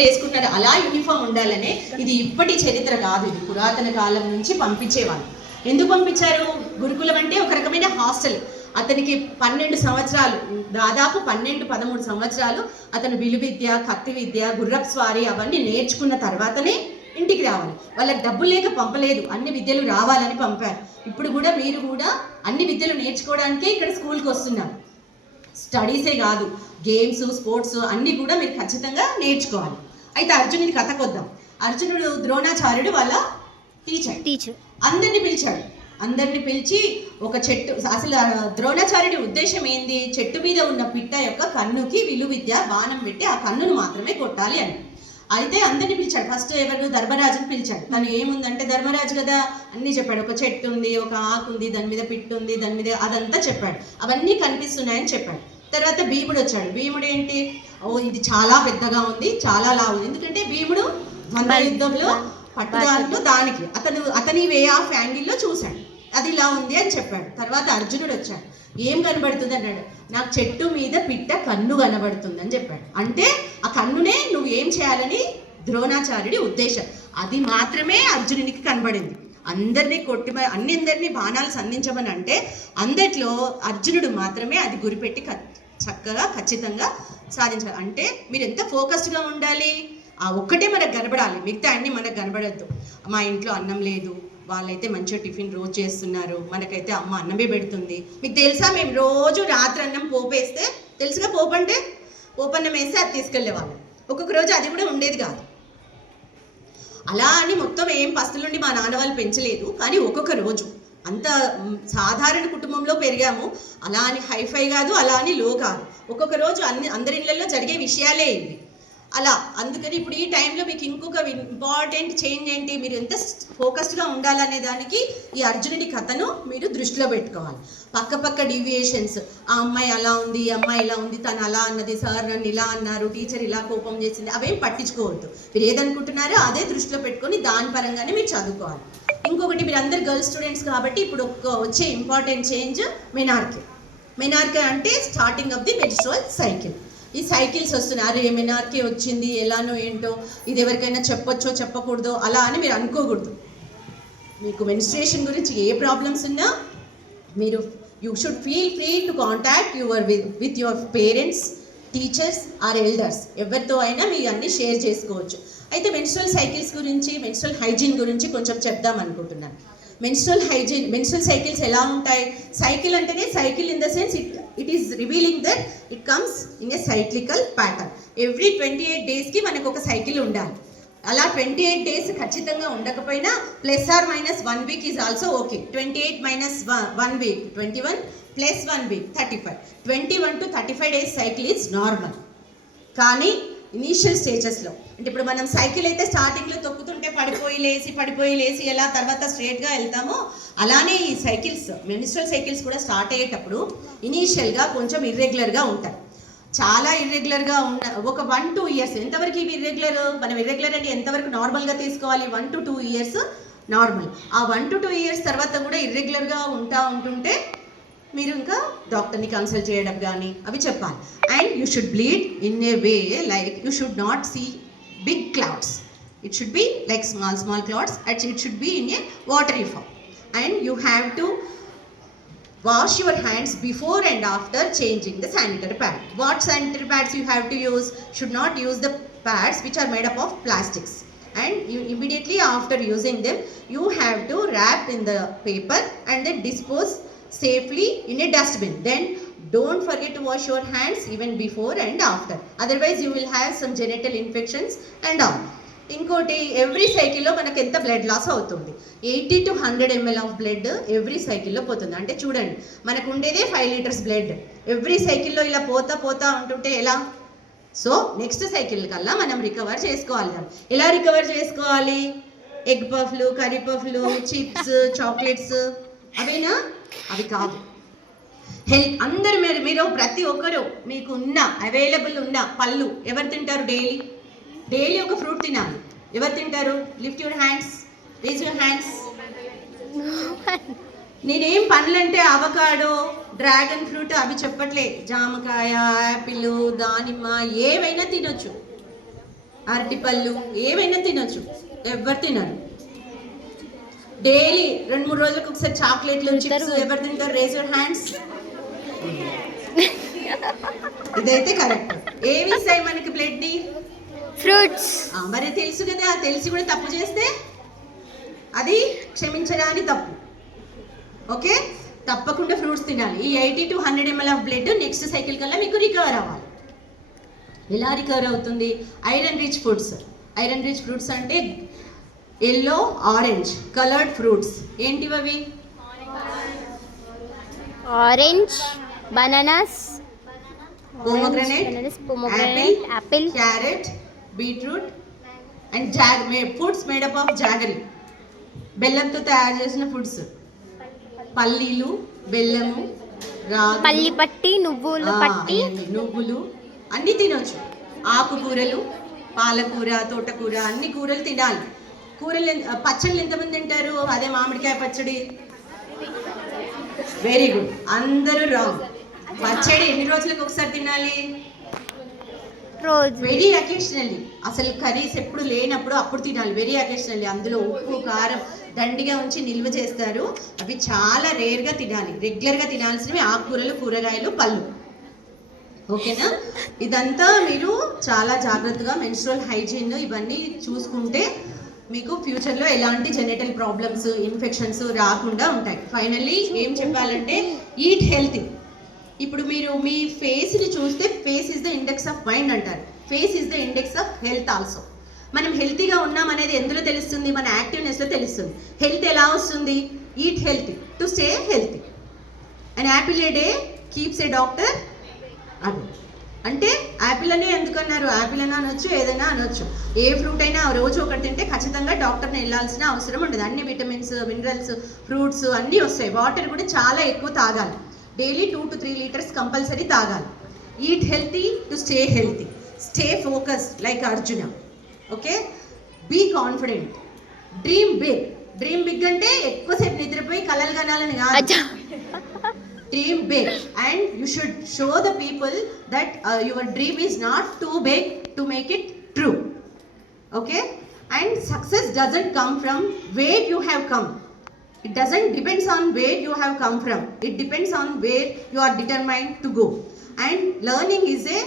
వేసుకున్నారు అలా యూనిఫామ్ ఉండాలనే. ఇది ఇప్పటి చరిత్ర కాదు, ఇది పురాతన కాలం నుంచి పంపించేవాళ్ళు. ఎందుకు పంపించారు? గురుకులం అంటే ఒక రకమైన హాస్టల్. అతనికి 12 సంవత్సరాలు, దాదాపు 12-13 సంవత్సరాలు అతను విలువిద్య, కత్తి విద్య, గుర్రపు స్వారీ అవన్నీ నేర్చుకున్న తర్వాతనే ఇంటికి రావాలి. వాళ్ళకి డబ్బులు లేక పంపలేదు, అన్ని విద్యలు రావాలని పంపారు. ఇప్పుడు కూడా మీరు కూడా అన్ని విద్యలు నేర్చుకోవడానికే ఇక్కడ స్కూల్కి వస్తున్నారు. స్టడీసే కాదు, గేమ్స్, స్పోర్ట్స్ అన్నీ కూడా మీరు ఖచ్చితంగా నేర్చుకోవాలి. అయితే అర్జునుడి కథకు వద్దాం. అర్జునుడు ద్రోణాచార్యుడు వాళ్ళ టీచర్ అందరినీ పిలిచాడు. అందరిని పిలిచి ఒక చెట్టు, అసలు ద్రోణాచార్యుడి ఉద్దేశం ఏంది? చెట్టు మీద ఉన్న పిట్ట యొక్క కన్నుకి విలువిద్య బాణం పెట్టి ఆ కన్నును మాత్రమే కొట్టాలి అని. అయితే అందరిని పిలిచాడు. ఫస్ట్ ఎవరు? ధర్మరాజుని పిలిచాడు. తను ఏముందంటే ధర్మరాజు కదా అన్నీ చెప్పాడు. ఒక చెట్టు ఉంది, ఒక ఆకు ఉంది, దాని మీద పిట్టు ఉంది, దాని మీద అదంతా చెప్పాడు. అవన్నీ కనిపిస్తున్నాయని చెప్పాడు. తర్వాత భీముడు వచ్చాడు. భీముడు ఏంటి? ఇది చాలా పెద్దగా ఉంది, చాలా లావు. ఎందుకంటే భీముడు ద్వంద్వ యుద్ధంలో పట్టుదారులు దానికి అతని వే ఆఫ్ యాంగిల్లో చూశాడు, అది ఇలా ఉంది అని చెప్పాడు. తర్వాత అర్జునుడు వచ్చాడు. ఏం కనబడుతుంది అన్నాడు. నాకు చెట్టు మీద పిట్ట కన్ను కనబడుతుంది అని చెప్పాడు. అంటే ఆ కన్నునే నువ్వు ఏం చేయాలని ద్రోణాచార్యుడి ఉద్దేశం. అది మాత్రమే అర్జునునికి కనబడింది. అందరినీ అందరినీ బాణాలు సంధించమని అంటే అందట్లో అర్జునుడు మాత్రమే అది గురిపెట్టి చక్కగా ఖచ్చితంగా సాధించాలి. అంటే మీరు ఎంత ఫోకస్డ్గా ఉండాలి, ఆ ఒక్కటే మనకు కనబడాలి, మిగతా అన్నీ మనకు కనబడద్దు. మా ఇంట్లో అన్నం లేదు, వాళ్ళైతే మంచిగా టిఫిన్ రోజు చేస్తున్నారు, మనకైతే అమ్మ అన్నమే పెడుతుంది. మీకు తెలుసా, మేము రోజు రాత్రి అన్నం పోపేస్తే, తెలుసుగా పోపంటే పోపన్నం వేస్తే అది తీసుకెళ్ళేవాళ్ళం. ఒక్కొక్క రోజు అది కూడా ఉండేది కాదు. అలా అని మొత్తం ఏం పస్తులుండి మా నాన్న వాళ్ళు పెంచలేదు, కానీ ఒక్కొక్క రోజు అంత సాధారణ కుటుంబంలో పెరిగాము. అలా అని హైఫై కాదు, అలా అని లో కాదు. ఒక్కొక్క రోజు అందరి ఇళ్లలో జరిగే విషయాలే ఇవి. అలా అందుకని ఇప్పుడు ఈ టైంలో మీకు ఇంకొక ఇంపార్టెంట్ చేంజ్ ఏంటి, మీరు ఎంత ఫోకస్డ్గా ఉండాలనే దానికి ఈ అర్జునుడి కథను మీరు దృష్టిలో పెట్టుకోవాలి. పక్క డీవియేషన్స్, ఆ అమ్మాయి అలా ఉంది, ఈ అమ్మాయి ఇలా ఉంది, తను అలా అన్నది, సార్ నన్ను ఇలా అన్నారు, టీచర్ ఇలా కోపం చేసింది, అవేం పట్టించుకోవద్దు. మీరు ఏదనుకుంటున్నారో అదే దృష్టిలో పెట్టుకొని దాని పరంగానే మీరు చదువుకోవాలి. ఇంకొకటి, మీరు అందరు గర్ల్స్ స్టూడెంట్స్ కాబట్టి ఇప్పుడు వచ్చే ఇంపార్టెంట్ చేంజ్ మెనార్కే అంటే starting of the menstrual cycle. ఈ సైకిల్స్ వస్తున్నాయి, అరే మెనార్కే వచ్చింది, ఎలానో ఏంటో, ఇది ఎవరికైనా చెప్పొచ్చో చెప్పకూడదో అలా అని మీరు అనుకోకూడదు. మీకు మెన్స్ట్రుయేషన్ గురించి ఏ ప్రాబ్లమ్స్ ఉన్నా మీరు you should feel free to contact with your parents, teachers or elders. ఎవరితో అయినా మీరు అన్నీ షేర్ చేసుకోవచ్చు. అయితే మెన్స్ట్రువల్ సైకిల్స్ గురించి, మెన్స్ట్రువల్ హైజీన్ గురించి కొంచెం చెప్దాం అనుకుంటున్నాను. మెన్స్ట్రువల్ సైకిల్స్ ఎలా ఉంటాయి? సైకిల్ అంటేనే cycle in the sense it is revealing that it comes in a cyclical pattern. Every 28 డేస్కి మనకు ఒక సైకిల్ ఉండాలి. అలా 28 డేస్ ఖచ్చితంగా ఉండకపోయినా +or-1 week is also okay. 28 - 1 week 21 + 1 week 35. 21 to 35 days cycle is normal. కానీ ఇనీషియల్ స్టేజెస్లో, అంటే ఇప్పుడు మనం సైకిల్ అయితే స్టార్టింగ్లో తొక్కుతుంటే పడిపోయి లేసి ఎలా తర్వాత స్ట్రేట్గా వెళ్తామో, అలానే ఈ సైకిల్స్, మెన్స్ట్రువల్ సైకిల్స్ కూడా స్టార్ట్ అయ్యేటప్పుడు ఇనీషియల్గా కొంచెం ఇర్రెగ్యులర్గా ఉంటాయి. చాలా ఇర్రెగ్యులర్గా ఒక 1-2 ఇయర్స్. ఎంతవరకు ఇవి ఇర్రెగ్యులర్? మనం ఇర్రెగ్యులర్ అంటే ఎంతవరకు నార్మల్గా తీసుకోవాలి? 1 to 2 ఇయర్స్ నార్మల్. ఆ 1 to 2 ఇయర్స్ తర్వాత కూడా ఇర్రెగ్యులర్గా ఉంటుంటే మీరు ఇంకా డాక్టర్ని కన్సల్ట్ చేయడం కానీ అవి చెప్పాలి. And you should bleed in a way like you should not see big clouds. It should be like small clouds. It should be in a watery form. And you have to wash your hands before and after changing the sanitary pad. What sanitary pads you have to use? Should not use the pads which are made up of plastics. And you immediately after using them, you have to wrap in the paper and then dispose safely in a dustbin. Then don't forget to wash your hands even before and after. Otherwise you will have some genital infections and all. ఇంకోటి, every సైకిల్లో మనకు ఎంత blood loss అవుతుంది? 80 to 100 ml of blood every సైకిల్లో పోతుంది. అంటే చూడండి, మనకు ఉండేదే 5 లీటర్స్ బ్లడ్. ఎవ్రీ సైకిల్లో ఇలా పోతా ఉంటుంటే ఎలా? సో నెక్స్ట్ సైకిల్ కల్లా మనం రికవర్ చేసుకోవాలి. ఎలా రికవర్ చేసుకోవాలి? ఎగ్ పఫ్లు, కర్రీ పఫ్లు, చిప్స్, చాక్లెట్స్ అవేనా? అవి కాదు. హెల్త్ అందరు మీరు ప్రతి ఒక్కరు మీకు ఉన్న అవైలబుల్ ఉన్న పళ్ళు ఎవరు తింటారు? డైలీ ఒక ఫ్రూట్ తినాలి. ఎవరు తింటారు? Lift your hands, raise your hands. నేనేం పండ్లంటే అవకాడో, డ్రాగన్ ఫ్రూట్ అవి చెప్పట్లే. జామకాయ, యాపిల్, దానిమ్మ ఏవైనా తినొచ్చు. అరటిపళ్ళు ఏవైనా తినొచ్చు, ఎవరు తినరు. డైలీ 2-3 రోజులకు ఒకసారి చాక్లెట్లు చిప్స్ ఎవరు తింటారు? Raise your hands. ఇదైతే కరెక్ట్. ఏవి ఇస్తాయి మనకి బ్లడ్ ని? ఫ్రూట్స్. మరి తెలుసు కదా, తెలిసి కూడా తప్పు చేస్తే అది క్షమించడానికి తప్పు. ఓకే, తప్పకుండా ఫ్రూట్స్ తినాలి. ఈ 80 to 100 ml of blood next cycle కల్లా మీకు రికవర్ అవ్వాలి. ఎలా రికవర్ అవుతుంది? Iron rich foods. Iron rich fruits అంటే ఎల్లో, ఆరెంజ్ కలర్డ్ ఫ్రూట్స్. ఏంటివి అవి? Orange, bananas, pomegranate, apple, carrot, beetroot and foods made up of jaggery. బెల్లంతో తయారు చేసిన ఫుడ్స్, పల్లీలు, బెల్లము, రాగి, పల్లి పట్టి, నువ్వులు పట్టి, నువ్వులు అన్నీ తినొచ్చు. ఆకుకూరలు, పాలకూర, తోటకూర అన్ని కూరలు తినాలి. కూరలు పచ్చళ్ళు ఎంతమంది తింటారు? అదే మామిడికాయ పచ్చడి. వెరీ గుడ్, అందరూ రాంగ్. పచ్చడి ఎన్ని రోజులకు ఒకసారి తినాలి? రోజు. Very occasionally. అసలు కర్రీస్ ఎప్పుడు లేనప్పుడు అప్పుడు తినాలి. Very occasionally. అందులో ఉప్పు, కారం దండిగా ఉంచి నిల్వ చేస్తారు. అవి చాలా రేర్గా తినాలి. రెగ్యులర్గా తినాల్సినవి ఆకుకూరలు, కూరగాయలు, పళ్ళు. ఓకేనా? ఇదంతా మీరు చాలా జాగ్రత్తగా మెన్స్ట్రువల్ హైజీన్ ఇవన్నీ చూసుకుంటే మీకు ఫ్యూచర్లో ఎలాంటి జెనెటల్ ప్రాబ్లమ్స్, ఇన్ఫెక్షన్స్ రాకుండా ఉంటాయి. ఫైనల్లీ ఏం చెప్పాలంటే ఈట్ హెల్తీ. ఇప్పుడు మీరు మీ ఫేస్ని చూస్తే face is the index of mind అంటారు. Face is the index of health also. మనం హెల్తీగా ఉన్నాం అనేది ఎందులో తెలుస్తుంది? మన యాక్టివ్నెస్లో తెలుస్తుంది. హెల్త్ ఎలా వస్తుంది? Eat healthy to stay healthy. And Apple A day keeps A doctor. అది అంటే యాపిల్ అనే ఎందుకన్నారు? యాపిల్ అయినా అనొచ్చు, ఏదైనా అనొచ్చు. ఏ ఫ్రూట్ అయినా రోజు ఒకటి తింటే ఖచ్చితంగా డాక్టర్ని వెళ్ళాల్సిన అవసరం ఉండదు. అన్ని విటమిన్స్, మినరల్స్, ఫ్రూట్స్ అన్నీ వస్తాయి. వాటర్ కూడా చాలా ఎక్కువ తాగాలి. డైలీ 2 to 3 liters కంపల్సరీ తాగాలి. Eat healthy to stay healthy. Stay focus like Arjuna. Okay, be confident. Dream big. Dream big అంటే ఎక్కువసేపు నిద్రపోయి కలలు కనాలని కాదు. Dream big and you should show the people that your dream is not too big to make it true. Okay, and success doesn't come from where you have come. It doesn't depends on where you have come from. It depends on where you are determined to go. And learning is a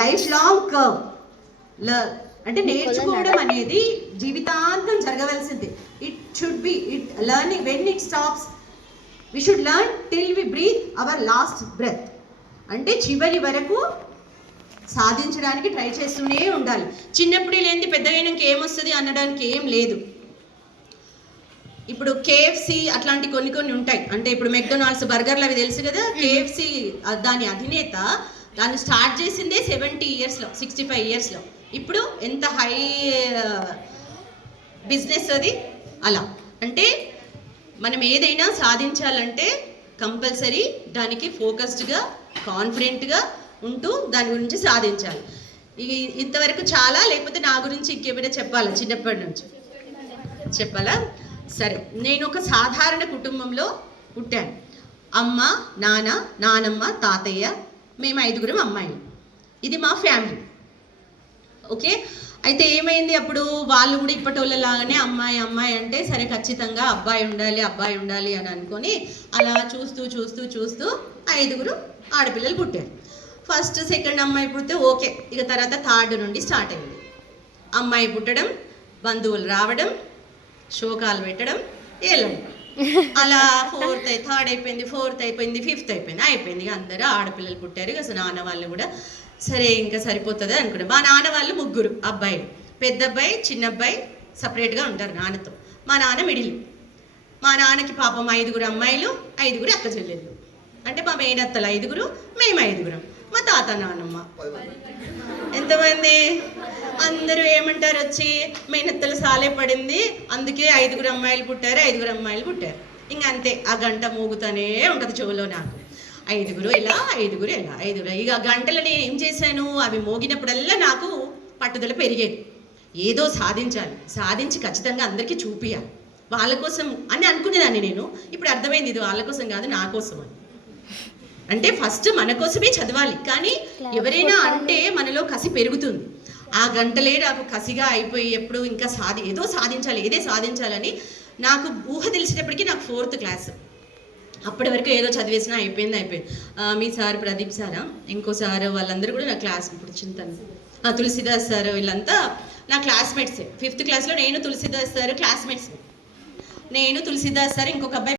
lifelong curve. అంటే నేర్చుకోవడం అనేది జీవితాంతం జరగవలసింది. It should be learning when it stops. We should learn till we breathe our last breath. అంటే చివరి వరకు సాధించడానికి try చేస్తూనే ఉండాలి. చిన్నప్పుడు లేనిది పెద్దగైనాక ఏమొస్తుంది అనడానికి ఏం లేదు. ఇప్పుడు KFC అట్లాంటి కొన్ని ఉంటాయి. అంటే ఇప్పుడు మెక్డొనాల్డ్స్, బర్గర్లు అవి తెలుసు కదా. KFC దాని అధినేత దాన్ని స్టార్ట్ చేసిందే 70 yearsలో, 65 yearsలో. ఇప్పుడు ఎంత హై బిజినెస్ అది. అలా అంటే మనం ఏదైనా సాధించాలంటే కంపల్సరీ దానికి ఫోకస్డ్గా, కాన్ఫిడెంట్గా ఉంటూ దాని గురించి సాధించాలి. ఇంతవరకు చాలా, లేకపోతే నా గురించి ఇంకేమైనా చెప్పాలా? చిన్నప్పటి నుంచి చెప్పాలా? సరే, నేను ఒక సాధారణ కుటుంబంలో పుట్టాను. అమ్మ, నాన్న, నానమ్మ, తాతయ్య, మేము 5 అమ్మాయిలు. ఇది మా ఫ్యామిలీ. ఓకే, అయితే ఏమైంది? అప్పుడు వాళ్ళు కూడా ఇప్పటోళ్ళలాగానే అమ్మాయి అమ్మాయి అంటే సరే ఖచ్చితంగా అబ్బాయి ఉండాలి అని అనుకొని అలా చూస్తూ 5 ఆడపిల్లలు పుట్టారు. ఫస్ట్, సెకండ్ అమ్మాయి పుడితే ఓకే. ఇక తర్వాత థర్డ్ నుండి స్టార్ట్ అయింది. అమ్మాయి పుట్టడం, బంధువులు రావడం, శోకాలు పెట్టడం, వెళ్ళడం. అలా థర్డ్ అయిపోయింది, ఫోర్త్ అయిపోయింది, ఫిఫ్త్ అయిపోయింది. ఇక అందరూ ఆడపిల్లలు పుట్టారు. ఇక నాన్న వాళ్ళు కూడా సరే ఇంకా సరిపోతుంది అనుకున్నాం. మా నాన్న వాళ్ళు 3 అబ్బాయిలు. పెద్ద అబ్బాయి, చిన్న అబ్బాయి సపరేట్గా ఉంటారు నాన్నతో. మా నాన్న మిడిల్. మా నాన్నకి పాపం 5 అమ్మాయిలు, 5 అక్క చెల్లెళ్ళు. అంటే మా మేనత్తలు 5, మేము 5. మా తాత, నాన్నమ్మ ఎంతమంది? అందరూ ఏమంటారు వచ్చి, మేనత్తలు సాలే పడింది, అందుకే 5 అమ్మాయిలు పుట్టారు, 5 అమ్మాయిలు పుట్టారు. ఇంకా అంతే, ఆ గంట మోగుతూనే ఉంటుంది చెవులో నాకు. 5 ఇలా, 5 ఇలా, 5. ఇక గంటలు నేను ఏం చేశాను? అవి మోగినప్పుడల్లా నాకు పట్టుదల పెరిగేది. ఏదో సాధించి ఖచ్చితంగా అందరికీ చూపియాలి, వాళ్ళ కోసం అని అనుకునేదాన్ని నేను. ఇప్పుడు అర్థమైంది ఇది వాళ్ళ కోసం కాదు, నా కోసం అని. అంటే ఫస్ట్ మన కోసమే చదవాలి, కానీ ఎవరైనా అంటే మనలో కసి పెరుగుతుంది. ఆ గంటలే నాకు కసిగా అయిపోయి ఎప్పుడు ఇంకా ఏదో సాధించాలని నాకు ఊహ తెలిసేటప్పటికి నాకు 4th క్లాస్. అప్పటి వరకు ఏదో చదివేసినా అయిపోయింది. మీ సార్ ప్రదీప్ సారా, ఇంకో సార్ వాళ్ళందరూ కూడా నా క్లాస్, ఇప్పుడు చింతన తులసిదాస్ సార్, వీళ్ళంతా నా క్లాస్మేట్సే. 5th క్లాస్లో నేను తులసిదాస్ సార్ క్లాస్మేట్స్. నేను తులసిదాస్ సార్, ఇంకొక అబ్బాయి